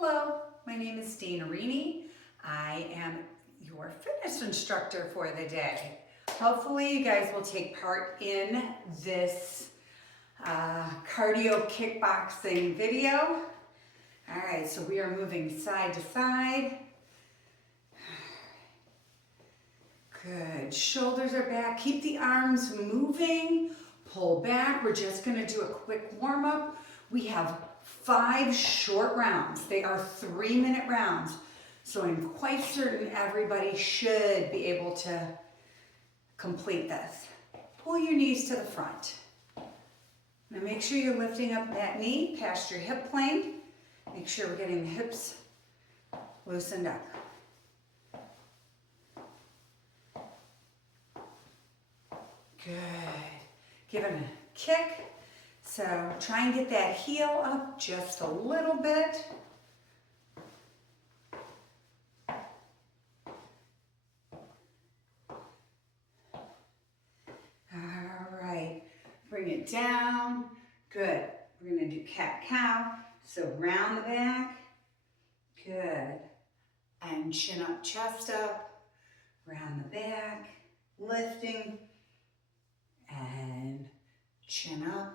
Hello, my name is Dana Rini. I am your fitness instructor for the day. Hopefully you guys will take part in this cardio kickboxing video. All right, so we are moving side to side. Good, shoulders are back. Keep the arms moving. Pull back. We're just gonna do a quick warm up. We have 5 short rounds. They are 3-minute rounds. So I'm quite certain everybody should be able to complete this. Pull your knees to the front. Now make sure you're lifting up that knee past your hip plane. Make sure we're getting the hips loosened up. Good. Give it a kick. So try and get that heel up just a little bit. All right, bring it down. Good. We're gonna do cat-cow. So round the back. Good. And chin up, chest up. Round the back. Lifting. And chin up.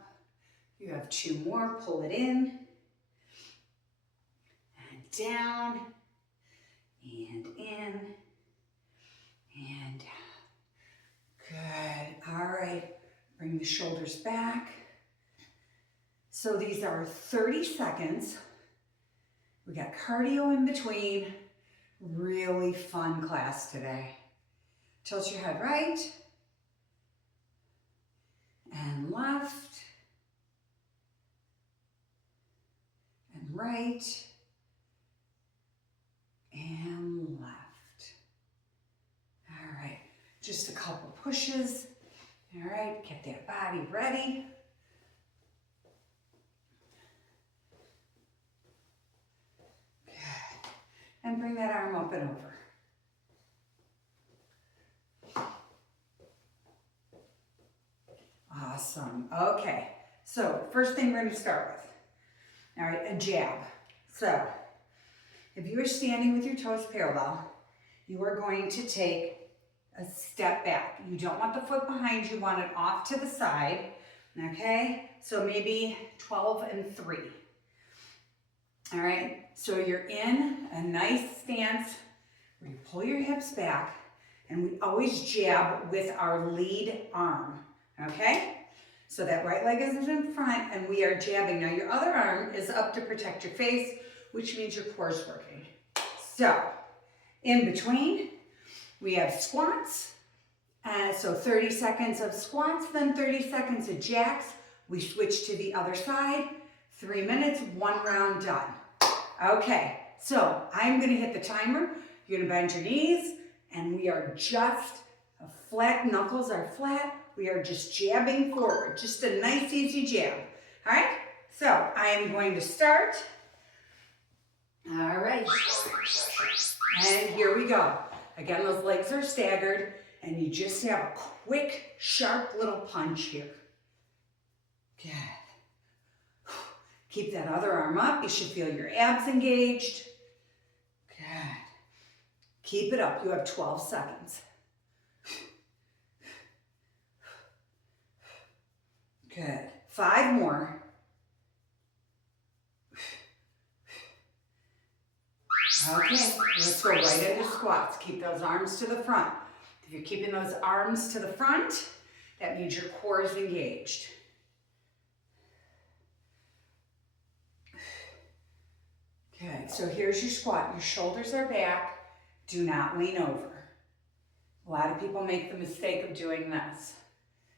You have 2 more, pull it in, and down, and in, and down. Good, all right, bring the shoulders back. So these are 30 seconds. We got cardio in between. Really fun class today. Tilt your head right, and left, right and left. All right, just a couple pushes. All right, get that body ready. Good. And bring that arm up and over. Awesome. Okay, so first thing we're going to start with. All right, a jab. So, if you are standing with your toes parallel, you are going to take a step back. You don't want the foot behind you, want it off to the side, okay? So maybe 12 and 3. All right, so you're in a nice stance where you pull your hips back, and we always jab with our lead arm, okay? So that right leg is in front and we are jabbing. Now your other arm is up to protect your face, which means your core is working. So in between, we have squats. So 30 seconds of squats, then 30 seconds of jacks. We switch to the other side. 3 minutes, 1 round done. Okay, so I'm gonna hit the timer. You're gonna bend your knees and we are just flat, knuckles are flat. We are just jabbing forward, just a nice easy jab. All right, so I am going to start. All right, and here we go. Again, those legs are staggered and you just have a quick, sharp little punch here. Good. Keep that other arm up. You should feel your abs engaged. Good. Keep it up. You have 12 seconds. Good. 5 more. Okay, let's go right into squats. Keep those arms to the front. If you're keeping those arms to the front, that means your core is engaged. Good, so here's your squat. Your shoulders are back. Do not lean over. A lot of people make the mistake of doing this.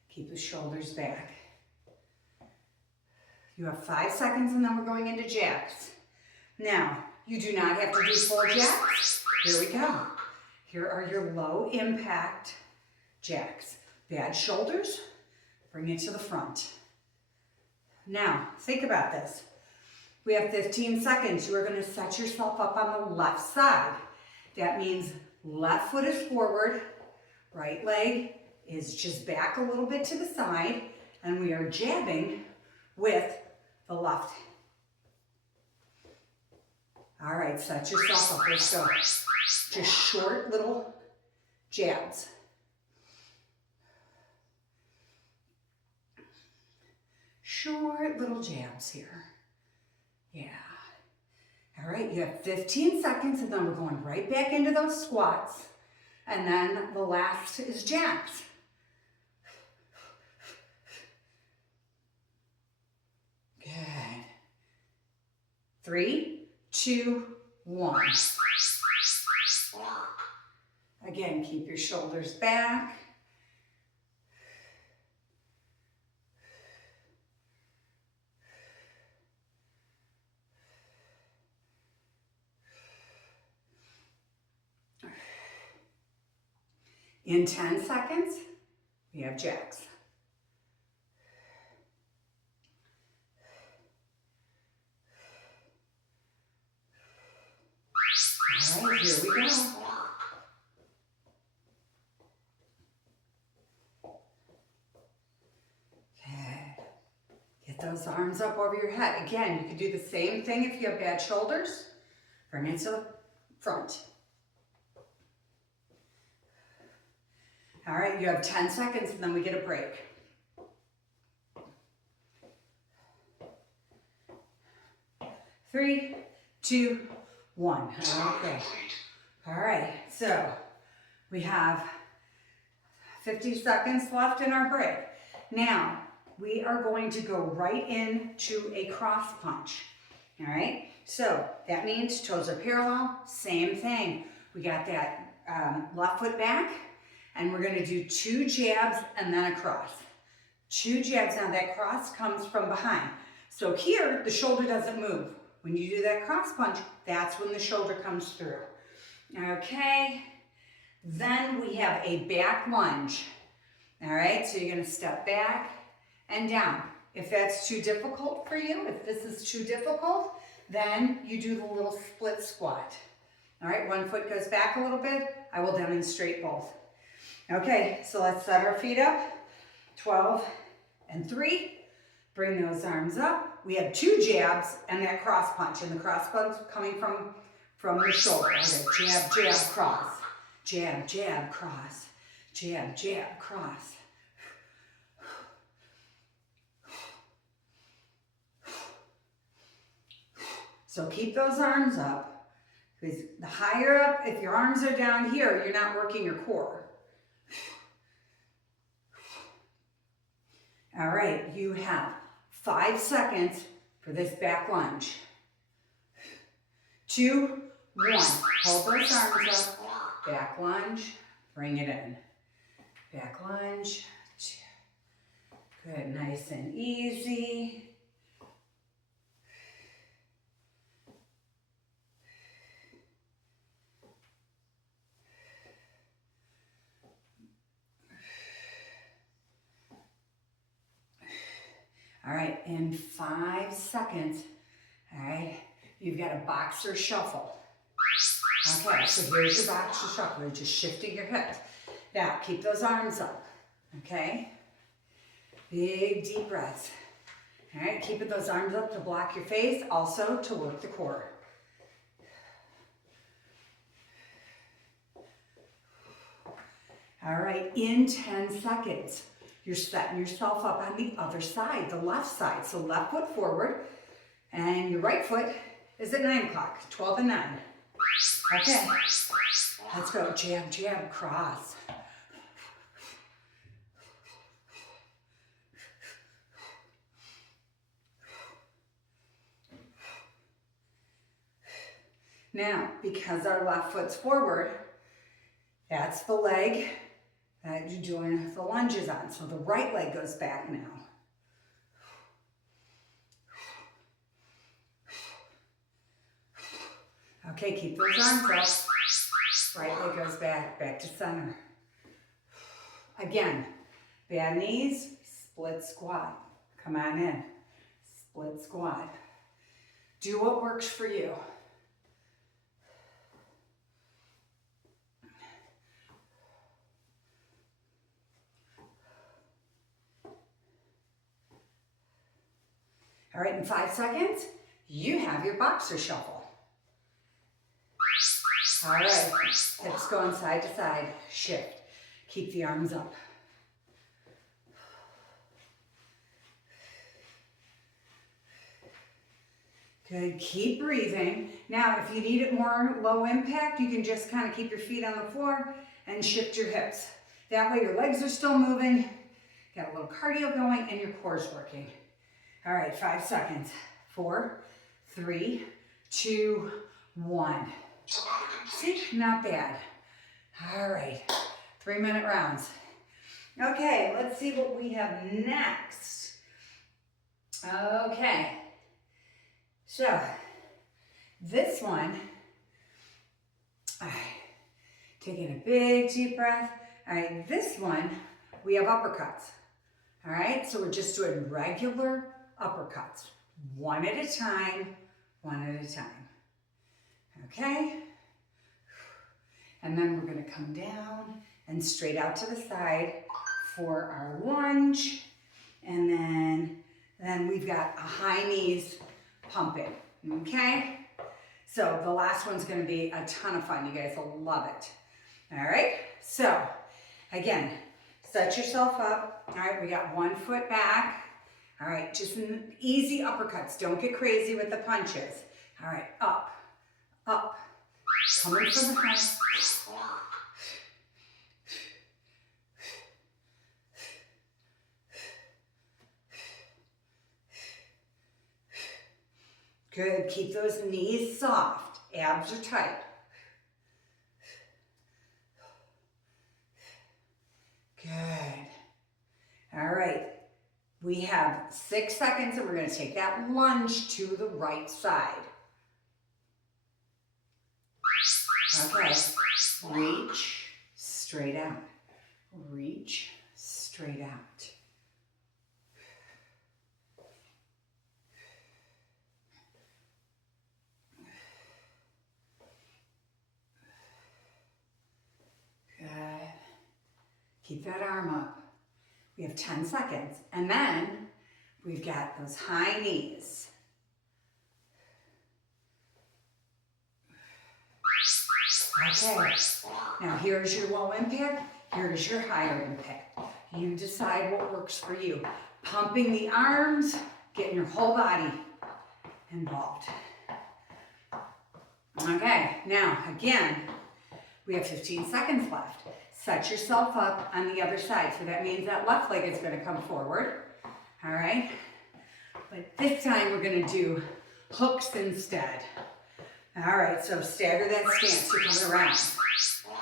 Keep the shoulders back. You have 5 seconds and then we're going into jacks. Now, you do not have to do full jacks. Here we go. Here are your low impact jacks. Bad shoulders, bring it to the front. Now, think about this. We have 15 seconds. You are going to set yourself up on the left side. That means left foot is forward, right leg is just back a little bit to the side, and we are jabbing with the left. All right, set yourself up. Let's go. Just short little jabs. Short little jabs here. Yeah. All right, you have 15 seconds and then we're going right back into those squats. And then the last is jabs. Good. 3, 2, 1. Again, keep your shoulders back. In 10 seconds, we have jacks. All right, here we go. Okay. Get those arms up over your head. Again, you can do the same thing if you have bad shoulders. Bring it to the front. All right, you have 10 seconds and then we get a break. Three, 2, 1. Okay. All right, so we have 50 seconds left in our break. Now, we are going to go right into a cross punch. All right, so that means toes are parallel, same thing. We got that left foot back, and we're gonna do 2 jabs and then a cross. 2 jabs, now that cross comes from behind. So here, the shoulder doesn't move. When you do that cross punch, that's when the shoulder comes through. Okay, then we have a back lunge. All right, so you're gonna step back and down. If that's too difficult for you, if this is too difficult, then you do the little split squat. All right, one foot goes back a little bit. I will demonstrate both. Okay, so let's set our feet up. 12 and 3. Bring those arms up. We have 2 jabs and that cross punch. And the cross punch coming from the shoulder. Okay, jab, jab, cross. Jab, jab, cross. Jab, jab, cross. So keep those arms up. Because the higher up, if your arms are down here, you're not working your core. All right, you have 5 seconds for this back lunge. 2, 1. Hold those arms up. Back lunge. Bring it in. Back lunge. Good, nice and easy. All right, in 5 seconds, all right, you've got a boxer shuffle. Okay, so here's your boxer shuffle. You're just shifting your hips. Now, keep those arms up, okay? Big, deep breaths. All right, keeping those arms up to block your face, also to work the core. All right, in 10 seconds, you're setting yourself up on the other side, the left side. So left foot forward, and your right foot is at 9 o'clock, 12 and 9. Okay, let's go. Jab, jab, cross. Now, because our left foot's forward, that's the leg that you're doing the lunges on. So the right leg goes back now. Okay, keep those arms up. Right leg goes back, back to center. Again, bad knees, split squat. Come on in, split squat. Do what works for you. All right, in 5 seconds, you have your boxer shuffle. All right, hips going side to side, shift. Keep the arms up. Good, keep breathing. Now, if you need it more low impact, you can just kind of keep your feet on the floor and shift your hips. That way your legs are still moving, got a little cardio going, and your core's working. All right, 5 seconds. 4, 3, 2, 1. See, not bad. All right, 3-minute rounds. Okay, let's see what we have next. Okay, so this one, all right, taking a big deep breath. All right, this one, we have uppercuts. All right, so we're just doing regular uppercuts. One at a time, one at a time. Okay? And then we're gonna come down and straight out to the side for our lunge. And then we've got a high knees pumping, okay? So the last one's gonna be a ton of fun. You guys will love it. All right, so again, set yourself up. All right, we got 1 foot back. All right, just easy uppercuts. Don't get crazy with the punches. All right, up, up. Coming from the front. Good, keep those knees soft. Abs are tight. Good. All right. We have 6 seconds and we're going to take that lunge to the right side. Okay. Reach straight out. Reach straight out. Good. Keep that arm up. We have 10 seconds. And then we've got those high knees. Okay. Now here's your low impact. Here's your higher impact. You decide what works for you. Pumping the arms, getting your whole body involved. Okay. Now, again, we have 15 seconds left. Set yourself up on the other side. So that means that left leg is going to come forward. All right. But this time we're going to do hooks instead. All right. So stagger that stance. You're coming around.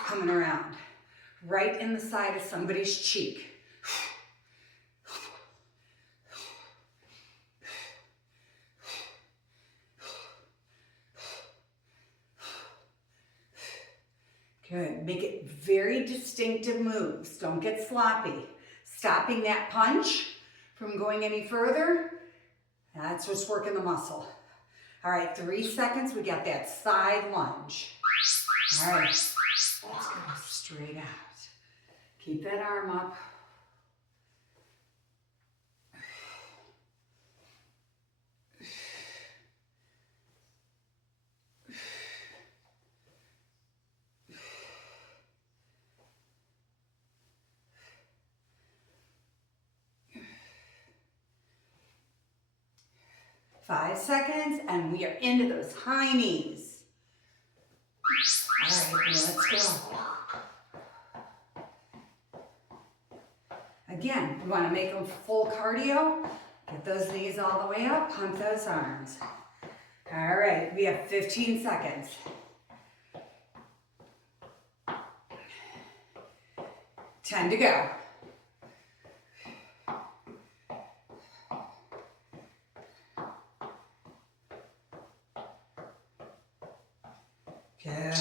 Coming around. Right in the side of somebody's cheek. Good. Make it very distinctive moves. Don't get sloppy. Stopping that punch from going any further, that's what's working the muscle. All right, 3 seconds. We got that side lunge. All right, let's go straight out. Keep that arm up. Five seconds, and we are into those high knees. All right, let's go. Again, we want to make them full cardio. Get those knees all the way up, pump those arms. All right, we have 15 seconds. 10 to go. Good.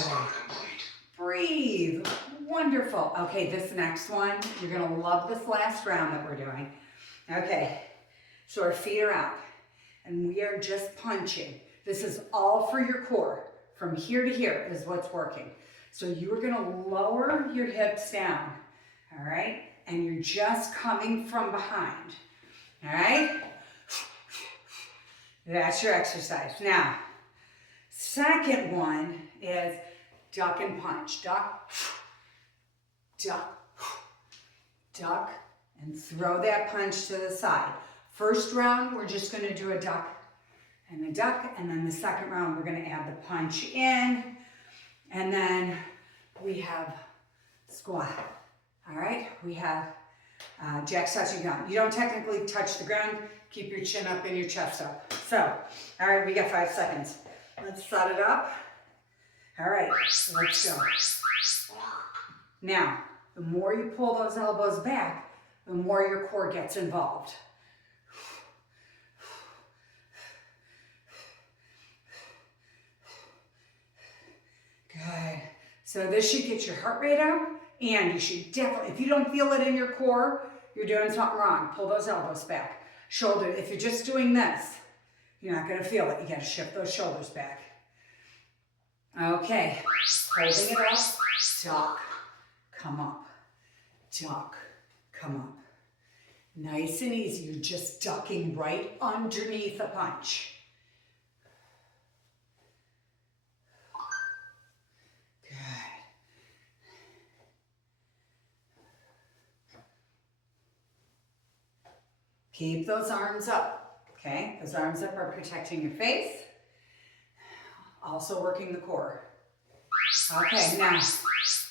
Breathe. Wonderful. Okay, this next one, you're going to love this last round that we're doing. Okay, so our feet are out, and we are just punching. This is all for your core. From here to here is what's working. So you're going to lower your hips down, all right? And you're just coming from behind, all right? That's your exercise. Now, second one is duck and punch, duck, duck, duck, and throw that punch to the side. First round, we're just gonna do a duck and a duck, and then the second round, we're gonna add the punch in, and then we have squat. All right, we have jack touching ground. You don't technically touch the ground, keep your chin up and your chest up. So, all right, we got 5 seconds. Let's set it up. All right, let's go. Now, the more you pull those elbows back, the more your core gets involved. Good. So this should get your heart rate up, and you should definitely, if you don't feel it in your core, you're doing something wrong. Pull those elbows back. Shoulder, if you're just doing this, you're not gonna feel it. You gotta shift those shoulders back. Okay, holding it up, duck, come up, duck, come up. Nice and easy, you're just ducking right underneath a punch. Good. Keep those arms up, okay? Those arms up are protecting your face. Also working the core. Okay, now,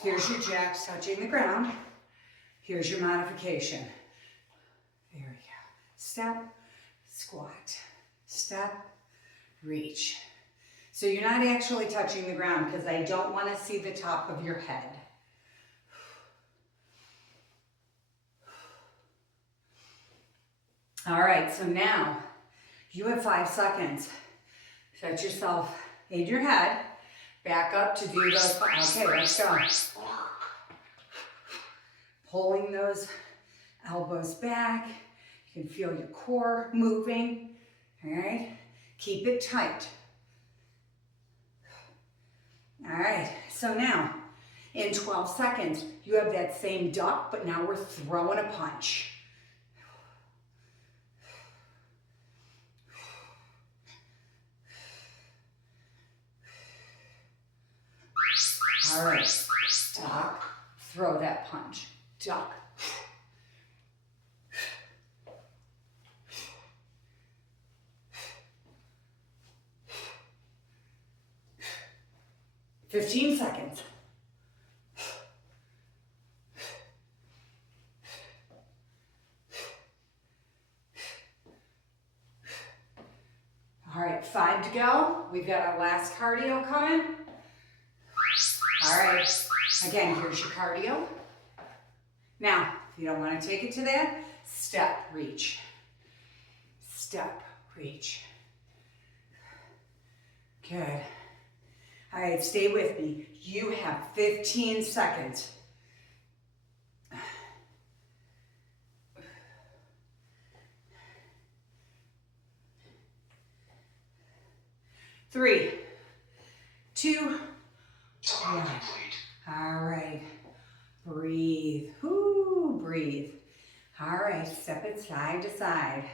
here's your jacks touching the ground. Here's your modification. There we go. Step, squat, step, reach. So you're not actually touching the ground because I don't want to see the top of your head. All right, so now you have 5 seconds. Set yourself in your head, back up to do those. Okay, let's go. Pulling those elbows back. You can feel your core moving. All right, keep it tight. All right, so now in 12 seconds, you have that same duck, but now we're throwing a punch. All right, duck, throw that punch, duck. "15 seconds. All right, 5 to go. We've got our last cardio coming. All right, again, here's your cardio. Now, if you don't want to take it to that, step, reach. Step, reach. Good. All right, stay with me. You have 15 seconds. 3, 2, 1. All right, breathe. Whoo, breathe. All right, step it side to side.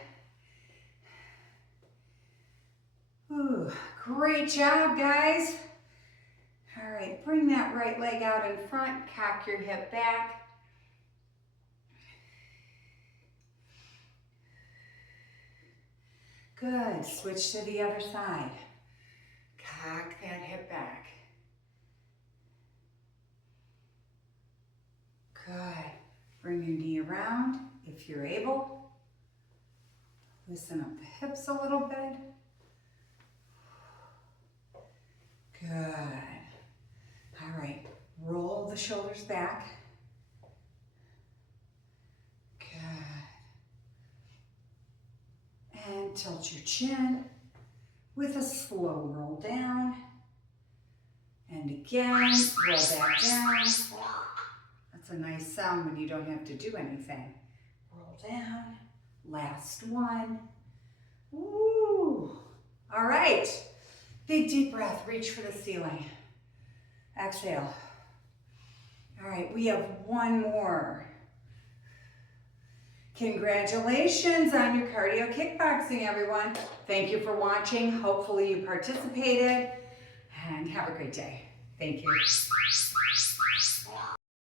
Ooh, great job, guys. All right, bring that right leg out in front, cock your hip back. Good, switch to the other side. Cock that hip back. Good, bring your knee around if you're able. Loosen up the hips a little bit. Good. All right, roll the shoulders back. Good. And tilt your chin with a slow roll down. And again, roll back down. That's a nice sound when you don't have to do anything. Roll down. Last one. Woo! All right. Big deep breath, reach for the ceiling. Exhale. All right, we have one more. Congratulations on your cardio kickboxing, everyone. Thank you for watching. Hopefully you participated, and have a great day. Thank you.